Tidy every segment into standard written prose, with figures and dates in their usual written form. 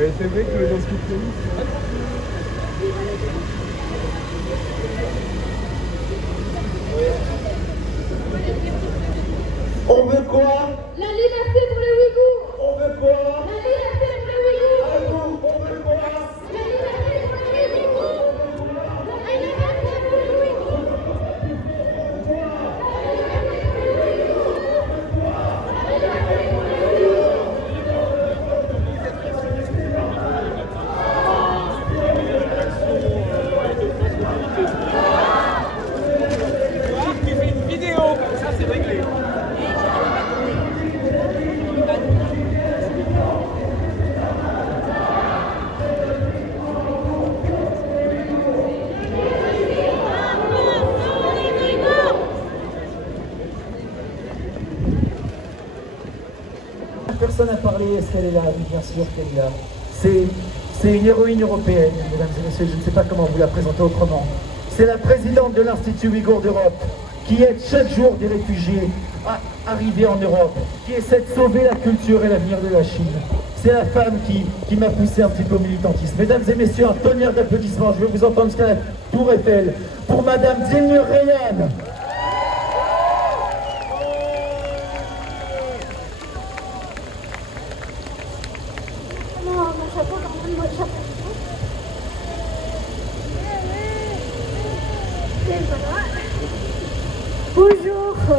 C'est vrai que dans ce qu'il fait. On veut quoi? La liberté pour les Ouïghours. On veut quoi? La liberté pour les Ouïghours. À nous, on veut quoi? La liberté pour les Ouïghours. La liberté pour les Ouïghours. Personne n'a parlé, est-ce qu'elle est là? Oui, bien sûr qu'elle est là. C'est une héroïne européenne, mesdames et messieurs, je ne sais pas comment vous la présenter autrement. C'est la présidente de l'Institut Ouïghour d'Europe, qui aide chaque jour des réfugiés arrivés en Europe, qui essaie de sauver la culture et l'avenir de la Chine. C'est la femme qui m'a poussé un petit peu au militantisme. Mesdames et messieurs, un tonnerre d'applaudissements, je vais vous entendre jusqu'à la Tour Eiffel, pour Madame Zilnur Reyhan.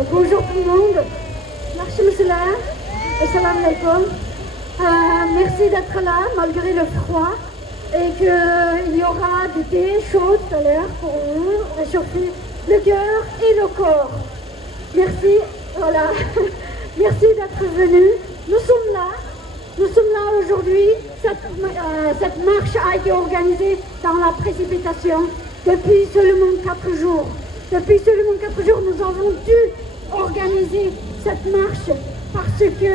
Bonjour tout le monde. Merci monsieur. Assalamu alaikum. Merci d'être là malgré le froid et qu'il y aura du thé chaud tout à l'heure pour vous réchauffer le cœur et le corps. Merci, voilà. Merci d'être venus. Nous sommes là aujourd'hui. Cette marche a été organisée dans la précipitation depuis seulement 4 jours. Depuis seulement 4 jours, nous avons dû organiser cette marche parce que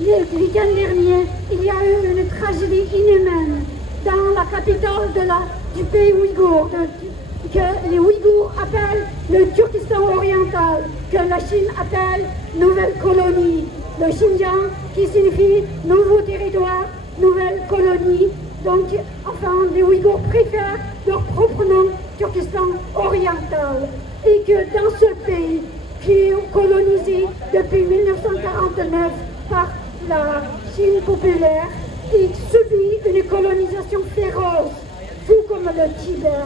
le week-end dernier, il y a eu une tragédie inhumaine dans la capitale du pays ouïghour, que les Ouïghours appellent le Turkestan oriental, que la Chine appelle nouvelle colonie, le Xinjiang qui signifie nouveau territoire, nouvelle colonie. Donc, enfin, les Ouïghours préfèrent leur propre nom, Turkestan oriental. Et que dans ce pays qui est colonisé depuis 1949 par la Chine populaire, il subit une colonisation féroce, tout comme le Tibet.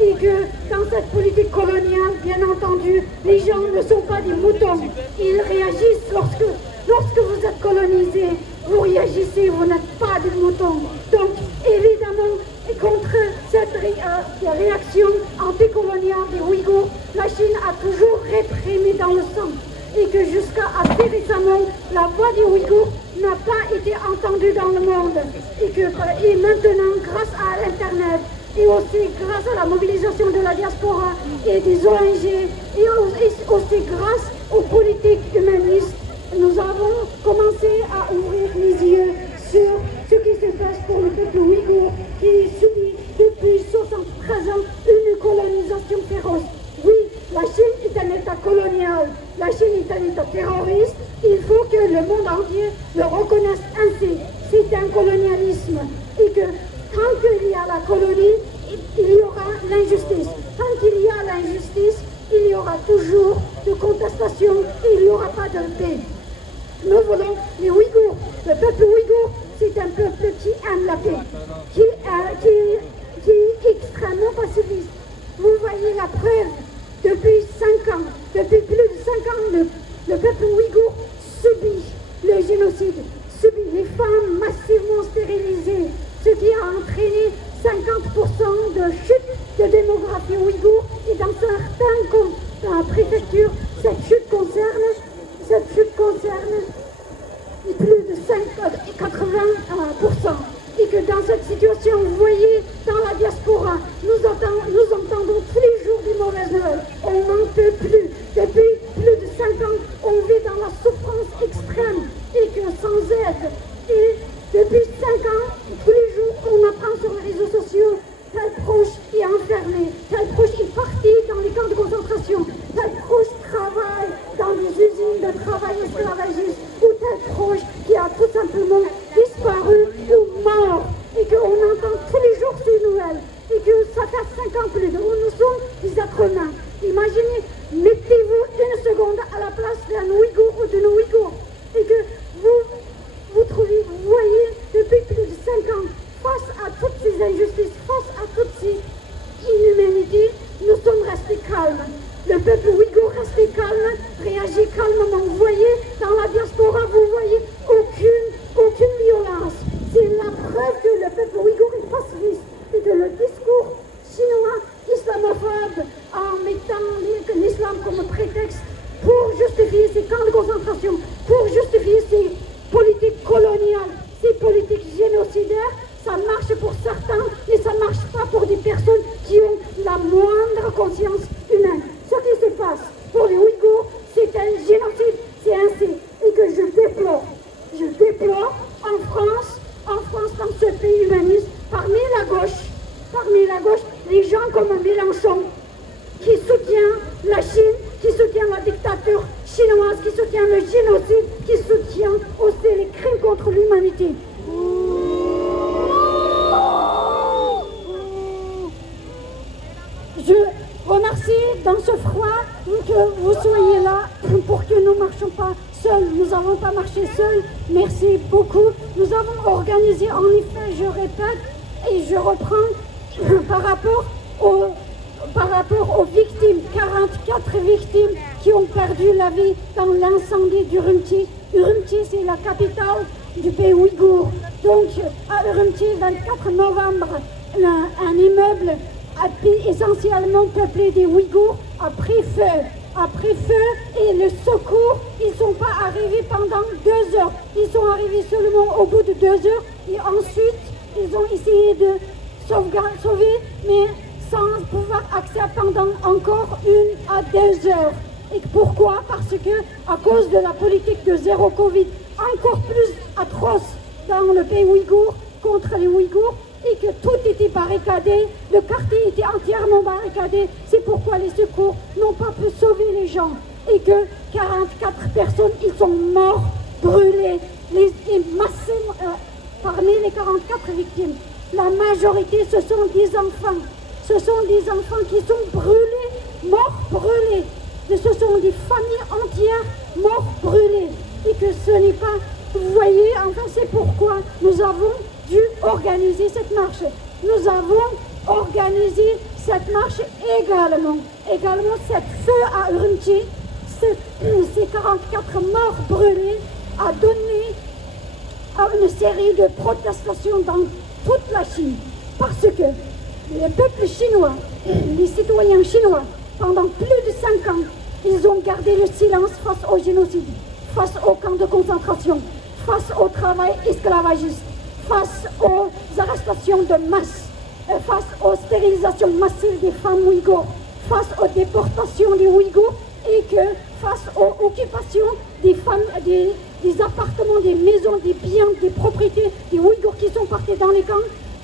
Et que dans cette politique coloniale, bien entendu, les gens ne sont pas des moutons. Ils réagissent lorsque vous êtes colonisé, vous réagissez, vous n'êtes pas des moutons. Donc, évidemment, contre cette réaction anticoloniale des Ouïghours, la Chine a toujours réprimé dans le sang. Et que jusqu'à assez récemment, la voix des Ouïghours n'a pas été entendue dans le monde. Et maintenant, grâce à l'Internet, et aussi grâce à la mobilisation de la diaspora et des ONG, et aussi grâce aux politiques humanistes, nous avons commencé à ouvrir les yeux sur ce qui se passe pour le peuple ouïghour qui subit depuis 73 ans une colonisation féroce. Oui, la Chine est un État colonial, la Chine est un État terroriste, il faut que le monde entier le reconnaisse ainsi. C'est un colonialisme et que tant qu'il y a la colonie, il y aura l'injustice. Tant qu'il y a l'injustice, il y aura toujours de contestation et il n'y aura pas de paix. Nous voulons les Ouïghours. Le peuple ouïghour, c'est un peuple qui aime la paix, qui est extrêmement pacifiste. Vous voyez la preuve, depuis 5 ans, depuis plus de 5 ans, le peuple ouïghour subit le génocide, subit les femmes massivement stérilisées, ce qui a entraîné 50% de chute de démographie ouïghour et dans certaines préfectures, cette chute concerne plus de 80%. Et que dans cette situation, vous voyez, dans la diaspora, nous entendons tous les jours des mauvaises nouvelles. On n'en peut plus. Depuis plus de 5 ans, on vit dans la souffrance extrême et que sans aide. Et depuis 5 ans, tous les jours, on apprend sur les réseaux sociaux, tel proche est enfermé, tel proche est parti dans les camps de concentration, tel proche travaille dans des usines de travail esclavagiste, ou tel proche qui a tout simplement disparu ou mort. preuve que le peuple ouïghour est pacifiste et que le discours chinois islamophobe en mettant l'islam comme prétexte pour justifier ces camps de concentration, pour justifier ces politiques coloniales, ces politiques génocidaires, ça marche pour certains, mais ça ne marche pas pour des personnes qui ont la moindre conscience humaine. Ce qui se passe pour les Ouïghours, c'est un génocide, c'est ainsi. Et que je déplore en France, dans ce pays humaniste, parmi la gauche, les gens comme Mélenchon, qui soutient la Chine, qui soutient la dictature chinoise, qui soutient le génocide, qui soutient aussi les crimes contre l'humanité. Je remercie dans ce froid que vous soyez là pour que nous ne marchions pas seuls. Nous n'avons pas marché seuls. Merci beaucoup. Nous avons organisé, en effet, je répète et je reprends par rapport aux victimes, 44 victimes qui ont perdu la vie dans l'incendie d'Urumqi. Urumqi, c'est la capitale du pays ouïghour. Donc, à Urumqi, 24 novembre, un immeuble essentiellement peuplé des Ouïghours a pris feu et le secours, ils ne sont pas arrivés pendant 2 heures. Ils sont arrivés seulement au bout de 2 heures et ensuite ils ont essayé de sauver, mais sans pouvoir accéder pendant encore 1 à 2 heures. Et pourquoi? Parce que à cause de la politique de zéro Covid, encore plus atroce dans le pays ouïghour contre les Ouïghours, et que tout était barricadé, le quartier était entièrement barricadé. C'est pourquoi les secours n'ont pas pu sauver les gens. Et que 44 personnes, ils sont morts, brûlés, parmi les 44 victimes. La majorité, ce sont des enfants. Ce sont des enfants qui sont brûlés, morts brûlés. Ce sont des familles entières morts brûlées. Et que ce n'est pas... Vous voyez, enfin, c'est pourquoi nous avons dû organiser cette marche. Nous avons organisé cette marche également cette feu à Urumqi, ces 44 morts brûlés a donné à une série de protestations dans toute la Chine. Parce que le peuple chinois, les citoyens chinois, pendant plus de 5 ans, ils ont gardé le silence face au génocide, face aux camps de concentration, face au travail esclavagiste, face aux arrestations de masse, face aux stérilisations massives des femmes ouïghours, face aux déportations des Ouïghours et que face aux occupations des femmes, des appartements, des maisons, des biens, des propriétés des Ouïghours qui sont partis dans les camps,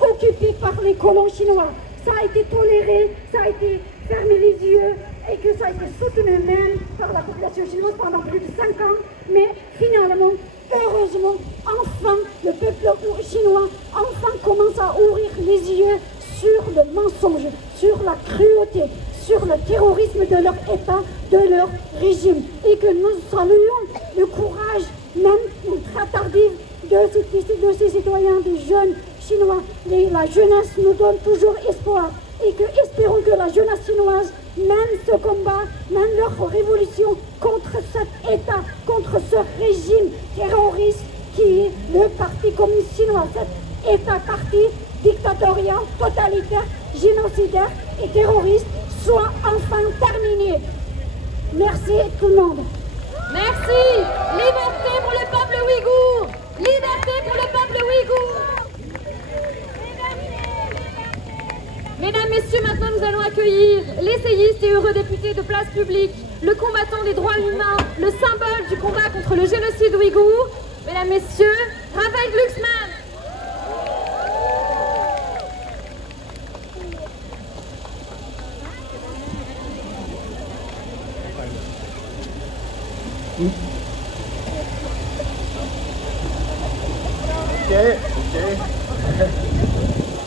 occupés par les colons chinois. Ça a été toléré, ça a été fermé les yeux et que ça a été soutenu même par la population chinoise pendant plus de 5 ans, mais finalement, heureusement, enfin, le peuple chinois enfin commence à ouvrir les yeux sur le mensonge, sur la cruauté, sur le terrorisme de leur État, de leur régime. Et que nous saluons le courage, même très tardif, de ces citoyens, des jeunes chinois. La jeunesse nous donne toujours espoir. Et que espérons que la jeunesse chinoise mène ce combat, mène leur révolution contre cet État, contre ce régime terroriste qui est le Parti communiste chinois, cet État-parti dictatorial, totalitaire, génocidaire et terroriste soit enfin terminé. Merci tout le monde. Merci. Liberté pour le peuple ouïghour. Liberté pour le peuple ouïghour. Mesdames, Messieurs, maintenant nous allons accueillir l'essayiste et heureux député de Place Publique, le combattant des droits humains, le symbole du combat contre le génocide ouïghour. Mesdames, Messieurs, Raphaël Glucksmann.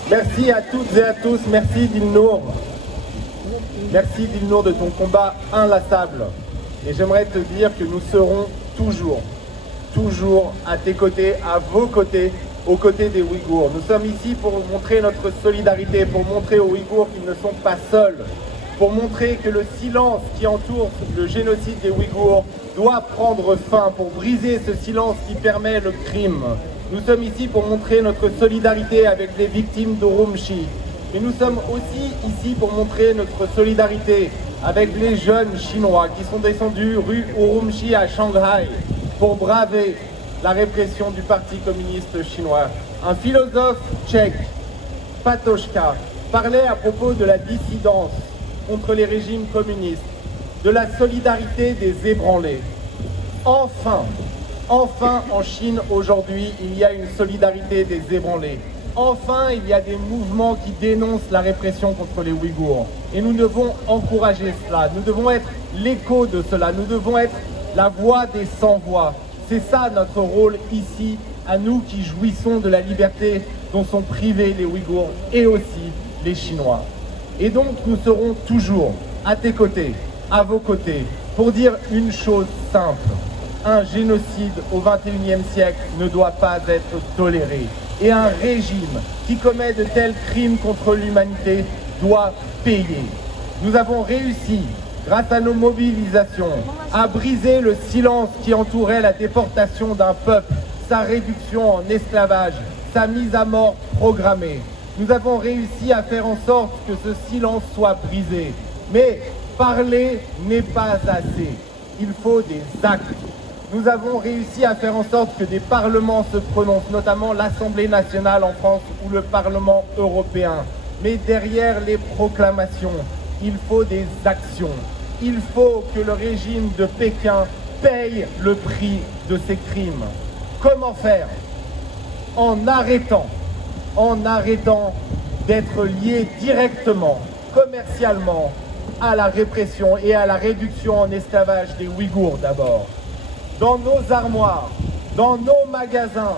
Merci à toutes et à tous, merci Dilnour. Merci Dilnour de ton combat inlassable. Et j'aimerais te dire que nous serons toujours à tes côtés, à vos côtés, aux côtés des Ouïghours. Nous sommes ici pour montrer notre solidarité, pour montrer aux Ouïghours qu'ils ne sont pas seuls, pour montrer que le silence qui entoure le génocide des Ouïghours doit prendre fin, pour briser ce silence qui permet le crime. Nous sommes ici pour montrer notre solidarité avec les victimes d'Urumqi. Mais nous sommes aussi ici pour montrer notre solidarité avec les jeunes Chinois qui sont descendus rue Urumqi à Shanghai pour braver la répression du Parti communiste chinois. Un philosophe tchèque, Patočka, parlait à propos de la dissidence contre les régimes communistes, de la solidarité des ébranlés. Enfin en Chine aujourd'hui, il y a une solidarité des ébranlés. Enfin, il y a des mouvements qui dénoncent la répression contre les Ouïghours. Et nous devons encourager cela, nous devons être l'écho de cela, nous devons être la voix des sans-voix. C'est ça notre rôle ici, à nous qui jouissons de la liberté dont sont privés les Ouïghours et aussi les Chinois. Et donc nous serons toujours à tes côtés, à vos côtés, pour dire une chose simple. Un génocide au XXIe siècle ne doit pas être toléré. Et un régime qui commet de tels crimes contre l'humanité doit payer. Nous avons réussi, grâce à nos mobilisations, à briser le silence qui entourait la déportation d'un peuple, sa réduction en esclavage, sa mise à mort programmée. Nous avons réussi à faire en sorte que ce silence soit brisé. Mais parler n'est pas assez. Il faut des actes. Nous avons réussi à faire en sorte que des parlements se prononcent, notamment l'Assemblée nationale en France ou le Parlement européen. Mais derrière les proclamations, il faut des actions. Il faut que le régime de Pékin paye le prix de ses crimes. Comment faire? En arrêtant d'être lié directement, commercialement, à la répression et à la réduction en esclavage des Ouïghours d'abord. Dans nos armoires, dans nos magasins,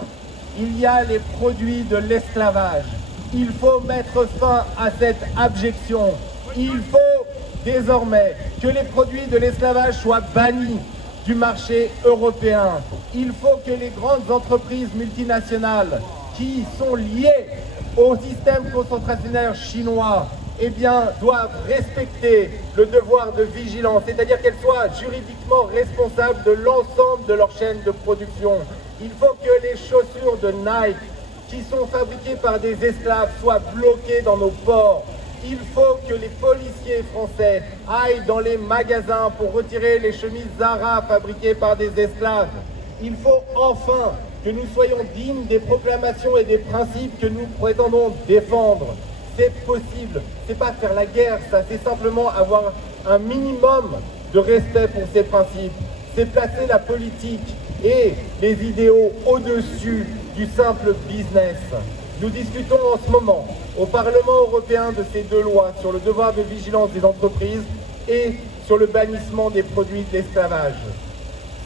il y a les produits de l'esclavage. Il faut mettre fin à cette abjection. Il faut désormais que les produits de l'esclavage soient bannis du marché européen. Il faut que les grandes entreprises multinationales qui sont liées au système concentrationnaire chinois doivent respecter le devoir de vigilance, c'est-à-dire qu'elles soient juridiquement responsables de l'ensemble de leur chaîne de production. Il faut que les chaussures de Nike, qui sont fabriquées par des esclaves, soient bloquées dans nos ports. Il faut que les policiers français aillent dans les magasins pour retirer les chemises Zara fabriquées par des esclaves. Il faut enfin que nous soyons dignes des proclamations et des principes que nous prétendons défendre. C'est possible, c'est pas faire la guerre, ça, c'est simplement avoir un minimum de respect pour ces principes. C'est placer la politique et les idéaux au-dessus du simple business. Nous discutons en ce moment au Parlement européen de ces deux lois sur le devoir de vigilance des entreprises et sur le bannissement des produits de l'esclavage.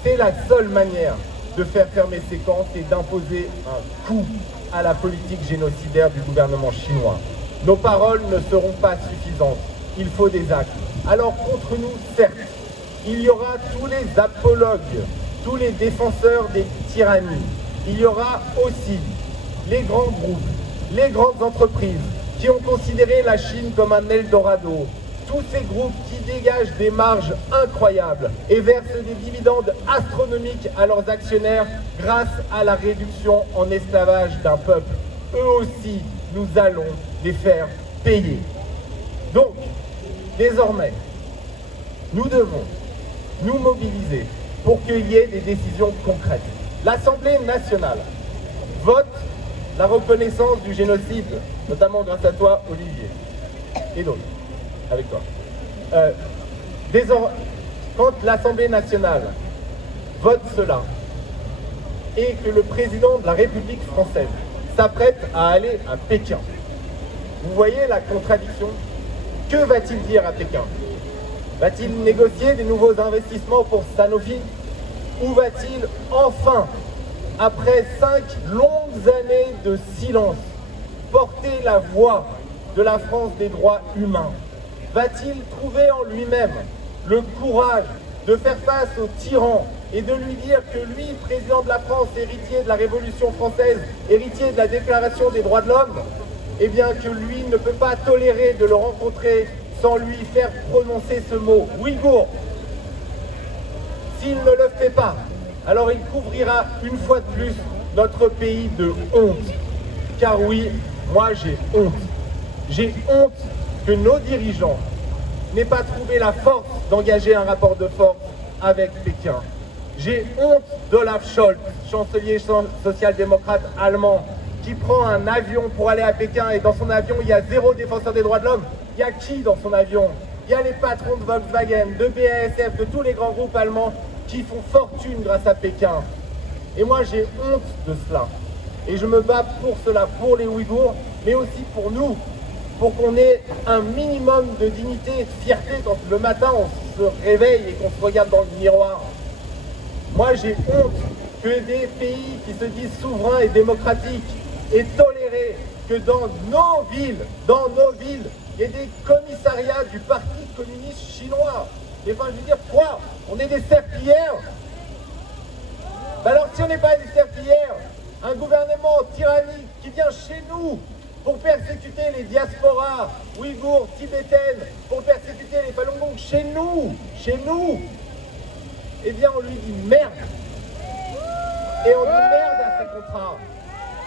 C'est la seule manière de faire fermer ces camps, c'est d'imposer un coup à la politique génocidaire du gouvernement chinois. Nos paroles ne seront pas suffisantes, il faut des actes. Alors contre nous, certes, il y aura tous les apologues, tous les défenseurs des tyrannies. Il y aura aussi les grands groupes, les grandes entreprises qui ont considéré la Chine comme un Eldorado. Tous ces groupes qui dégagent des marges incroyables et versent des dividendes astronomiques à leurs actionnaires grâce à la réduction en esclavage d'un peuple. Eux aussi, nous allons les faire payer. Donc, désormais, nous devons nous mobiliser pour qu'il y ait des décisions concrètes. L'Assemblée nationale vote la reconnaissance du génocide, notamment grâce à toi, Olivier, et d'autres, avec toi. Quand l'Assemblée nationale vote cela, et que le président de la République française s'apprête à aller à Pékin, vous voyez la contradiction? Que va-t-il dire à Pékin? Va-t-il négocier des nouveaux investissements pour Sanofi? Ou va-t-il enfin, après 5 longues années de silence, porter la voix de la France des droits humains? Va-t-il trouver en lui-même le courage de faire face au tyran et de lui dire que lui, président de la France, héritier de la Révolution française, héritier de la Déclaration des droits de l'homme, eh bien que lui ne peut pas tolérer de le rencontrer sans lui faire prononcer ce mot, Ouïghour. S'il ne le fait pas, alors il couvrira une fois de plus notre pays de honte. Car oui, moi j'ai honte. J'ai honte que nos dirigeants n'aient pas trouvé la force d'engager un rapport de force avec Pékin. J'ai honte d'Olaf Scholz, chancelier social-démocrate allemand, qui prend un avion pour aller à Pékin et dans son avion il y a 0 défenseur des droits de l'homme. Il y a qui dans son avion? Il y a les patrons de Volkswagen, de BASF, de tous les grands groupes allemands qui font fortune grâce à Pékin. Et moi j'ai honte de cela. Et je me bats pour cela, pour les Ouïghours, mais aussi pour nous, pour qu'on ait un minimum de dignité et de fierté quand le matin on se réveille et qu'on se regarde dans le miroir. Moi j'ai honte que des pays qui se disent souverains et démocratiques aient toléré que dans nos villes, il y ait des commissariats du Parti communiste chinois. Et enfin, je veux dire, quoi? On est des serpillères? Alors si on n'est pas des serpillères, un gouvernement tyrannique qui vient chez nous pour persécuter les diasporas ouïghours, tibétaines, pour persécuter les Falun Gong chez nous, eh bien on lui dit merde. Et on dit merde à ces contrats.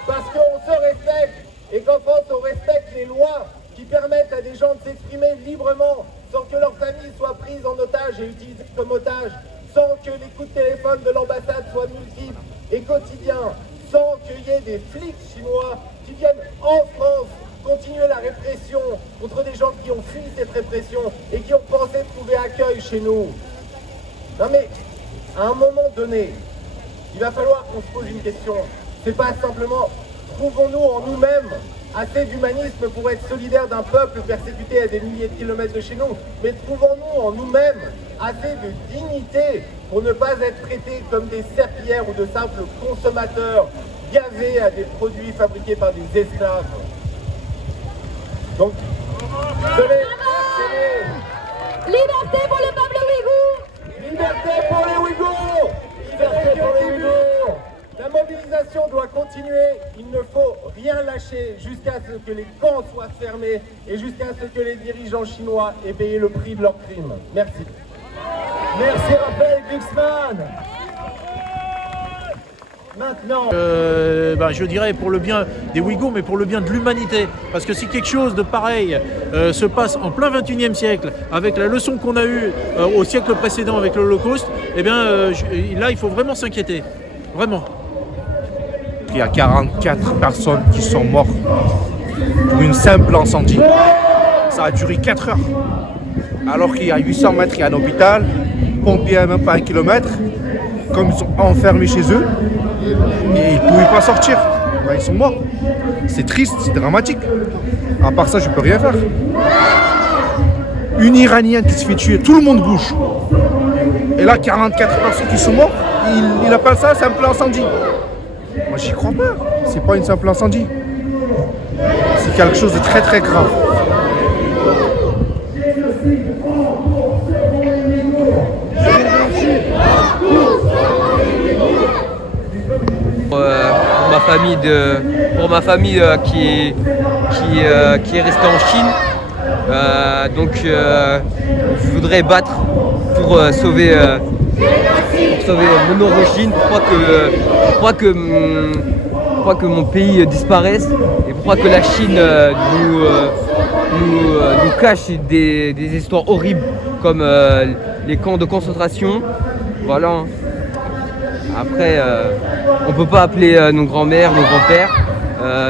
Parce qu'on se respecte, et qu'en France on respecte les lois qui permettent à des gens de s'exprimer librement, sans que leur famille soit prise en otage et utilisée comme otage, sans que les coups de téléphone de l'ambassade soient multiples et quotidiens, sans qu'il y ait des flics chinois qui viennent en France continuer la répression contre des gens qui ont fui cette répression et qui ont pensé trouver accueil chez nous. Non mais, à un moment donné, il va falloir qu'on se pose une question. C'est pas simplement, trouvons-nous en nous-mêmes assez d'humanisme pour être solidaires d'un peuple persécuté à des milliers de kilomètres de chez nous, mais trouvons-nous en nous-mêmes assez de dignité pour ne pas être traités comme des serpillères ou de simples consommateurs gavés à des produits fabriqués par des esclaves. Donc, liberté pour le peuple ouïghour! Liberté pour les Ouïghours! Liberté pour les Ouïghours! La mobilisation doit continuer, il ne faut rien lâcher jusqu'à ce que les camps soient fermés et jusqu'à ce que les dirigeants chinois aient payé le prix de leurs crimes. Merci. Merci Raphaël Glucksmann. Maintenant, je dirais pour le bien des Ouïghours, mais pour le bien de l'humanité. Parce que si quelque chose de pareil se passe en plein 21e siècle, avec la leçon qu'on a eue au siècle précédent avec l'Holocauste, eh bien là il faut vraiment s'inquiéter. Vraiment. Il y a 44 personnes qui sont mortes pour une simple incendie. Ça a duré 4 heures. Alors qu'il y a 800 mètres, il y a un hôpital, pompiers à même pas 1 kilomètre. Comme ils sont enfermés chez eux, et ils ne pouvaient pas sortir. Ben, ils sont morts. C'est triste, c'est dramatique. À part ça, je ne peux rien faire. Une Iranienne qui se fait tuer, tout le monde bouge. Et là, 44 personnes qui sont mortes, il appelle ça un simple incendie. Moi, j'y crois pas. C'est pas une simple incendie. C'est quelque chose de très très grave. Pour ma famille qui est restée en Chine, donc je voudrais battre pour sauver mon origine, pour pas que mon pays disparaisse et pour pas que la Chine nous cache des histoires horribles comme les camps de concentration. Voilà. Après, on ne peut pas appeler nos grands-mères, nos grands-pères.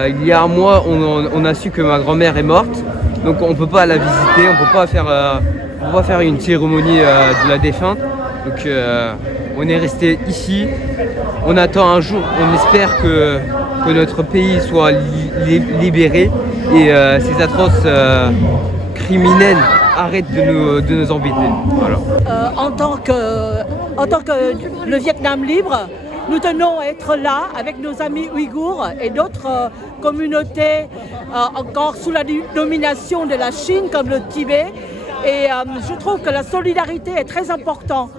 Il y a un mois, on a su que ma grand-mère est morte. Donc on ne peut pas la visiter, on ne peut pas faire une cérémonie de la défunte. Donc on est resté ici. On attend un jour, on espère que notre pays soit libéré et ces atroces criminels arrêtent de nous embêter. Voilà. En tant que le Vietnam libre, nous tenons à être là avec nos amis ouïghours et d'autres communautés encore sous la domination de la Chine comme le Tibet. Et je trouve que la solidarité est très importante.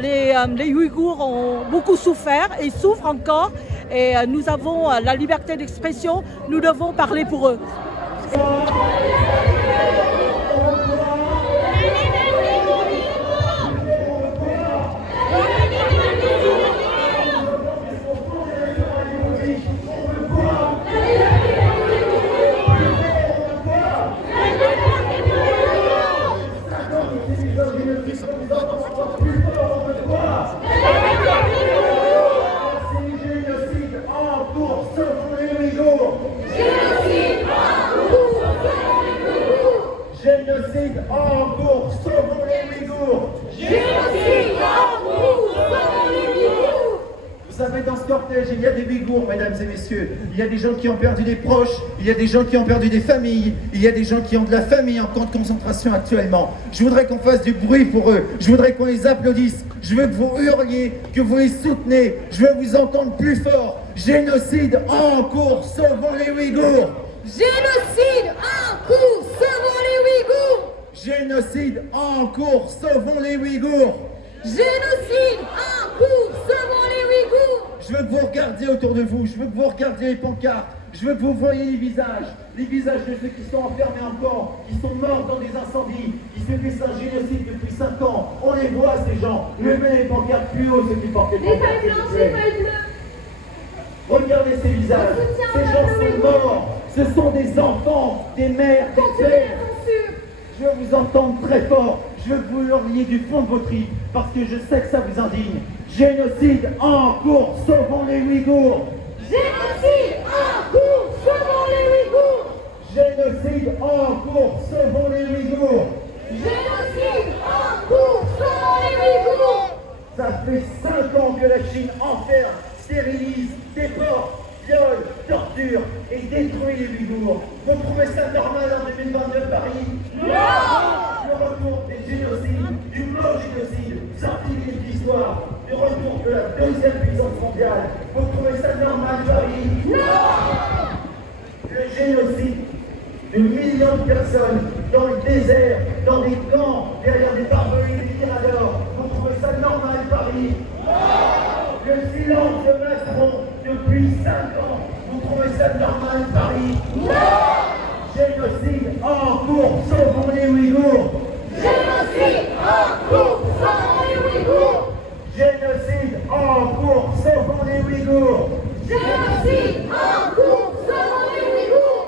Les Ouïghours ont beaucoup souffert et souffrent encore. Et nous avons la liberté d'expression, nous devons parler pour eux. en cours, sauvons les Ouïghours. Génocide en cours, sauvons les Ouïghours. Vous savez, dans ce cortège, il y a des Ouïghours, mesdames et messieurs. Il y a des gens qui ont perdu des proches, il y a des gens qui ont perdu des familles, il y a des gens qui ont de la famille en camp de concentration actuellement. Je voudrais qu'on fasse du bruit pour eux, je voudrais qu'on les applaudisse, je veux que vous hurliez, que vous les soutenez, je veux vous entendre plus fort. Génocide en cours, sauvons les Ouïghours. Génocide en cours, sauvons les Ouïghours. Génocide en cours, sauvons les Ouïghours. Génocide en cours, sauvons les Ouïghours. Je veux que vous regardiez autour de vous, je veux que vous regardiez les pancartes, je veux que vous voyiez les visages de ceux qui sont enfermés encore, qui sont morts dans des incendies, qui subissent un génocide depuis 5 ans. On les voit ces gens, levez les pancartes plus haut, ceux qui portent les Les pancartes. feuilles blanches, les feuilles bleues. Regardez ces visages, ces gens sont morts, ce sont des enfants, des mères, des pères. Je veux vous entendre très fort, je veux que vous hurliez du fond de vos tripes, parce que je sais que ça vous indigne. Génocide en cours, sauvons les Ouïghours. Génocide en cours, sauvons les Ouïghours. Génocide en cours, sauvons les Ouïghours. Génocide en cours, sauvons les Ouïghours. Ça fait 5 ans que la Chine enferme, stérilise, déporte, viole, torture et détruit les Ouïghours. Vous trouvez ça normal en 2022 Paris? Non. Le retour des génocides, du mot génocide, sorti de l'histoire, du retour de la deuxième puissance mondiale. Vous trouvez ça normal Paris? Non. Le génocide de millions de personnes dans le désert, dans des camps, derrière des barberies et des tiradors. Vous trouvez ça normal Paris? Le silence de Macron depuis 5 ans. Vous trouvez ça normal Paris? Génocide en cours, sauvons les Ouïghours. Génocide en cours, sauvons les Ouïghours. Génocide en cours, sauvons les Ouïghours. Génocide en cours, sauvons les Ouïghours.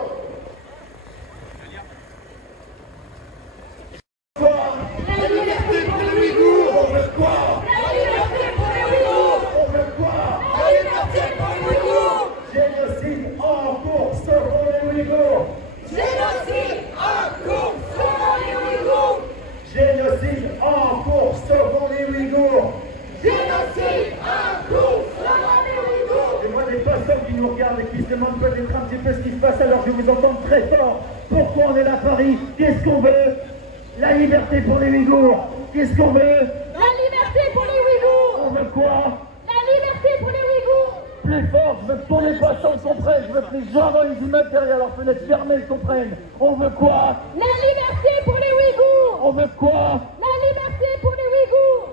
La liberté pour les Ouïghours. On veut quoi? La liberté pour les Ouïghours. On veut quoi? La liberté pour les Ouïghours. Génocide en cours, sauvons les Ouïghours. Génocide en cours, sauvons les Ouïghours. Génocide en cours, sauvons les Ouïghours. Génocide en cours, sauvons les Ouïghours. Et moi, des passants qui nous regardent et qui se demandent peut-être un petit peu ce qui se passe, alors je vous entends très fort. Pourquoi on est là à Paris? Qu'est-ce qu'on veut? La liberté pour les Ouïghours. Qu'est-ce qu'on veut? La liberté pour les Ouïghours. On veut quoi? La liberté pour les Ouïghours. Plus fort, je veux que tous les passants comprennent. Je veux que les gens dans les immeubles derrière leurs fenêtres fermées comprennent. On veut quoi? La liberté pour les Ouïghours. On veut quoi? La liberté pour les Ouïghours.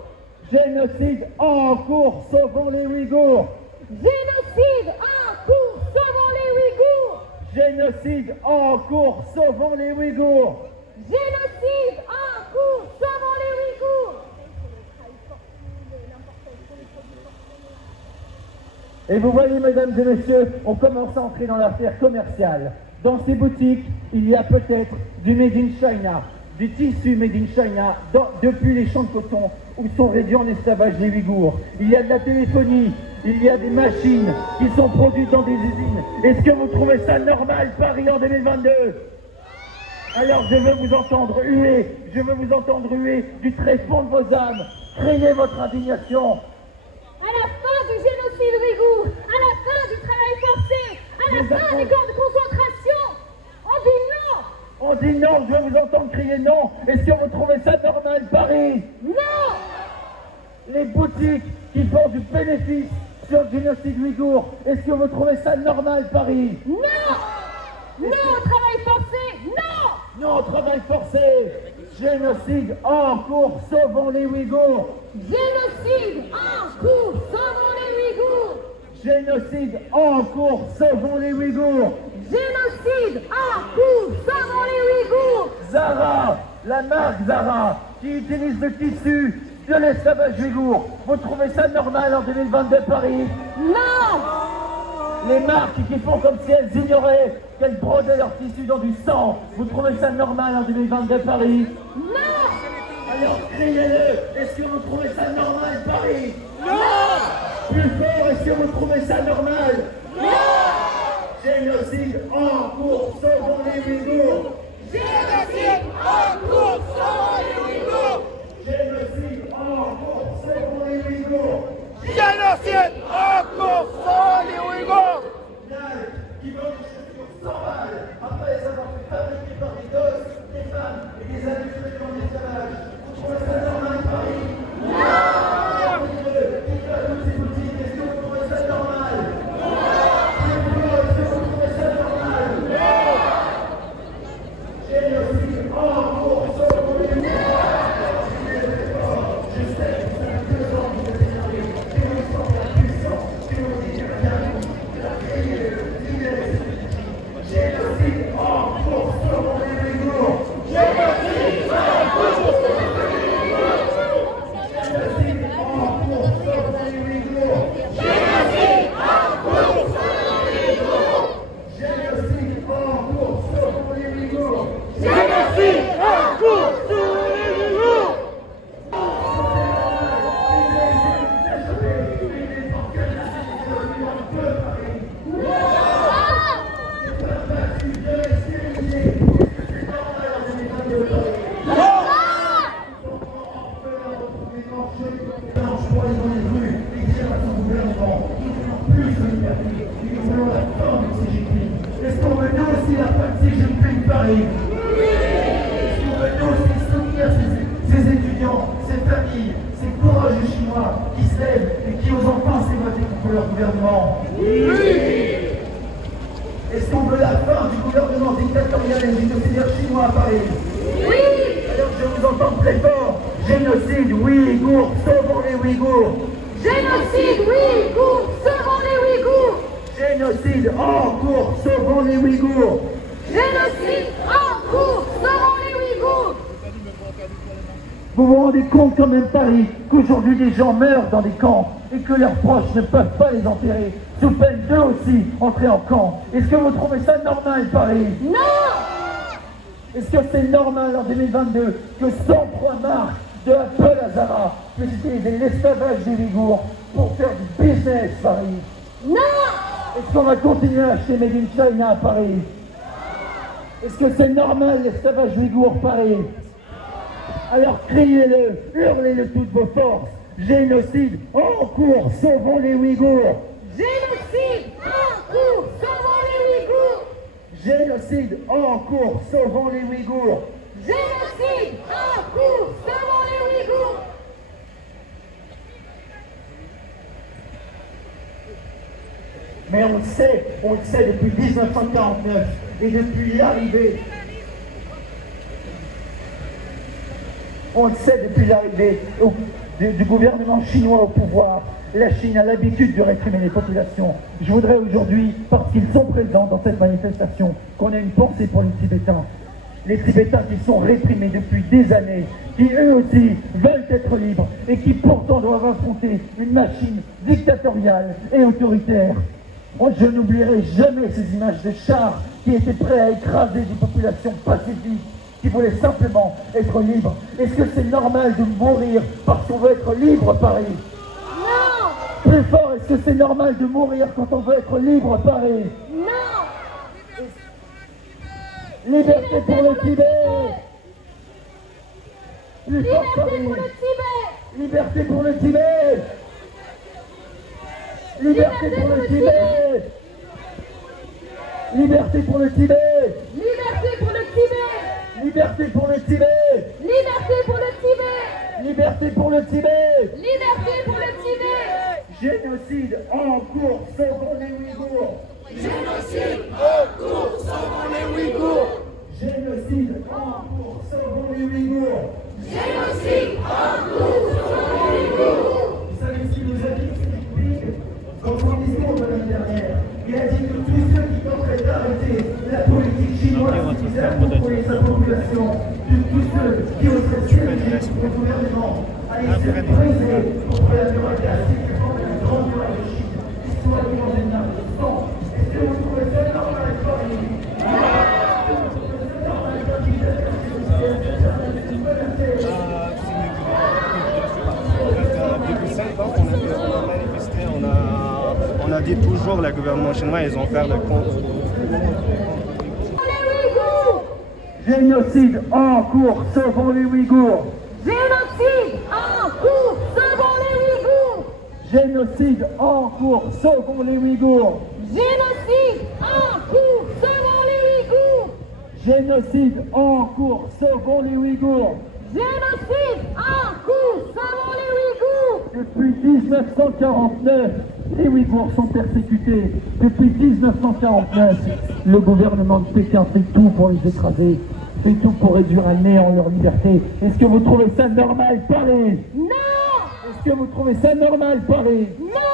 Génocide en cours, sauvons les Ouïghours. Génocide en cours, sauvons les Ouïghours. Génocide en cours, sauvons les Ouïghours. Génocide en cours, sauvons les Ouïghours. Et vous voyez, mesdames et messieurs, on commence à entrer dans l'affaire commerciale. Dans ces boutiques, il y a peut-être du Made in China, du tissu Made in China, depuis les champs de coton où sont réduits en esclavage les Ouïghours. Il y a de la téléphonie, il y a des machines qui sont produites dans des usines. Est-ce que vous trouvez ça normal, Paris, en 2022? Alors je veux vous entendre huer, je veux vous entendre huer du très fond de vos âmes. Criez votre indignation. À la fin du génocide ouïghour, à la fin du travail forcé, à la fin des camps de concentration, on dit non. On dit non, je veux vous entendre crier non. Est-ce que vous trouvez ça normal, Paris? Non. Les boutiques qui font du bénéfice sur le génocide ouïghour, est-ce que vous trouvez ça normal, Paris? Non. Non au travail forcé, non. Non au travail forcé. Génocide en cours, sauvons les Ouïghours. Génocide en cours, sauvons les Ouïghours. Génocide en cours, sauvons les Ouïghours. Génocide en cours, sauvons les Ouïghours. Zara, la marque Zara, qui utilise le tissu de l'esclavage ouïghour. Vous trouvez ça normal en 2022 Paris? Non. Les marques qui font comme si elles ignoraient qu'elles brodaient leur tissu dans du sang. Vous trouvez ça normal en 2022 Paris? Non. Alors criez-le. Est-ce que vous trouvez ça normal Paris? Non. Plus fort, est-ce que vous trouvez ça normal? Non. Génocide en cours, sauvons les Ouïghours. Génocide en cours selon les Ouïghours. Génocide en cours selon les Ouïghours. Génocide en cours selon les Ouïghours. Qui vendent des chaussures 100 balles après les avoir fait fabriquer par des gosses, des femmes et des adultes réduits en esclavage. Vous trouvez ça normal, Paris? Non! Qui va toutes ces boutiques? Est-ce que vous trouvez ça normal? Est-ce que vous trouvez ça normal? Génocide en cours selon les Ouïghours. Je sais que ça fait 2 ans que vous êtes énervés, que vous sentez impuissant, que vous dites que rien ne vous génocide en cours selon les Ouïghours. Génocide en cours selon les Ouïghours. Génocide en cours selon les Ouïghours. Génocide en cours selon les Ouïghours. Génocide en cours selon les Ouïghours. Génocide en cours selon les Ouïghours. Est-ce qu'on veut nous aussi la fin de Xi Jinping Paris? Est-ce qu'on veut nous aussi soutenir ces étudiants, ces familles, ces courageux Chinois qui se lèvent et qui osent enfin s'évader contre leur gouvernement? Est-ce qu'on veut la fin du gouvernement dictatorial et génocidaire chinois à Paris? Oui. Alors je vous entends très fort. Génocide, Ouïghours, sauvons les Ouïghours. Génocide, Ouïghours, sauvons les Ouïghours. Génocide en cours, sauvons les Ouïghours. Génocide en cours, sauvons les Ouïghours. Vous vous rendez compte quand même, Paris, qu'aujourd'hui des gens meurent dans des camps et que leurs proches ne peuvent pas les enterrer, sous peine d'eux aussi entrer en camp. Est-ce que vous trouvez ça normal, Paris? Non. Est-ce que c'est normal en 2022 que 103 marques de Apple à Zara puissent utiliser l'esclavage des Ouïghours pour faire du business, Paris? Non. Est-ce qu'on va continuer à acheter Made in China à Paris? Est-ce que c'est normal l'esclavage ouïghour, Paris? Alors criez-le, hurlez-le toutes vos forces. Génocide en cours, sauvons les Ouïghours. Génocide en cours, sauvons les Ouïghours. Génocide en cours, sauvons les Ouïghours. Génocide en cours, sauvons les Ouïghours. Mais on le sait depuis 1949 et depuis l'arrivée. On le sait depuis l'arrivée du gouvernement chinois au pouvoir. La Chine a l'habitude de réprimer les populations. Je voudrais aujourd'hui, parce qu'ils sont présents dans cette manifestation, qu'on ait une pensée pour les Tibétains. Les Tibétains qui sont réprimés depuis des années, qui eux aussi veulent être libres et qui pourtant doivent affronter une machine dictatoriale et autoritaire. Je n'oublierai jamais ces images de chars qui étaient prêts à écraser des populations pacifiques qui voulaient simplement être libres. Est-ce que c'est normal de mourir parce qu'on veut être libre, Paris? Non. Plus fort, est-ce que c'est normal de mourir quand on veut être libre, Paris? Non. Liberté pour le Tibet. Plus fort, Liberté Paris. pour le Tibet. Liberté pour le Tibet. Liberté pour le Tibet. Liberté pour le Tibet. Liberté pour le Tibet. Liberté pour le Tibet. Liberté pour le Tibet. Liberté pour le Tibet. Liberté pour le Tibet. Génocide en cours, sauvons les Ouïghours. Génocide en cours, sauvons les Ouïghours. Génocide en cours, sauvons les Ouïghours. Génocide en cours, sauvons les Ouïghours. Vous savez ce qu'il nous a dit, Xi Jinping, dans son discours de l'année dernière? Il a dit que tous ceux qui tenteraient d'arrêter la politique chinoise qui a contrôlé sa population, tous ceux qui oseraient s'élever au gouvernement, allaient se briser contre la muraille classique contre la grande muraille de Chine, qui soit dans une nappe de sang. Est-ce que vous trouvez ça normal, Paris? Depuis 5 ans qu'on a manifesté, on a dit toujours le gouvernement chinois, ils ont fait le compte. Génocide en cours, sauvons les Ouïghours. Génocide en cours, sauvons les Ouïghours. Génocide en cours, sauvons les Ouïghours. Génocide en cours, sauvons les Ouïghours. Génocide en cours, sauvons les Ouïghours. Génocide en cours, sauvons les Ouïghours. Depuis 1949, les Ouïghours sont persécutés. Depuis 1949, le gouvernement de Pékin fait tout pour les écraser, fait tout pour réduire à néant leur liberté. Est-ce que vous trouvez ça normal? Parlez! Non! Est-ce que vous trouvez ça normal? Parlez! Non!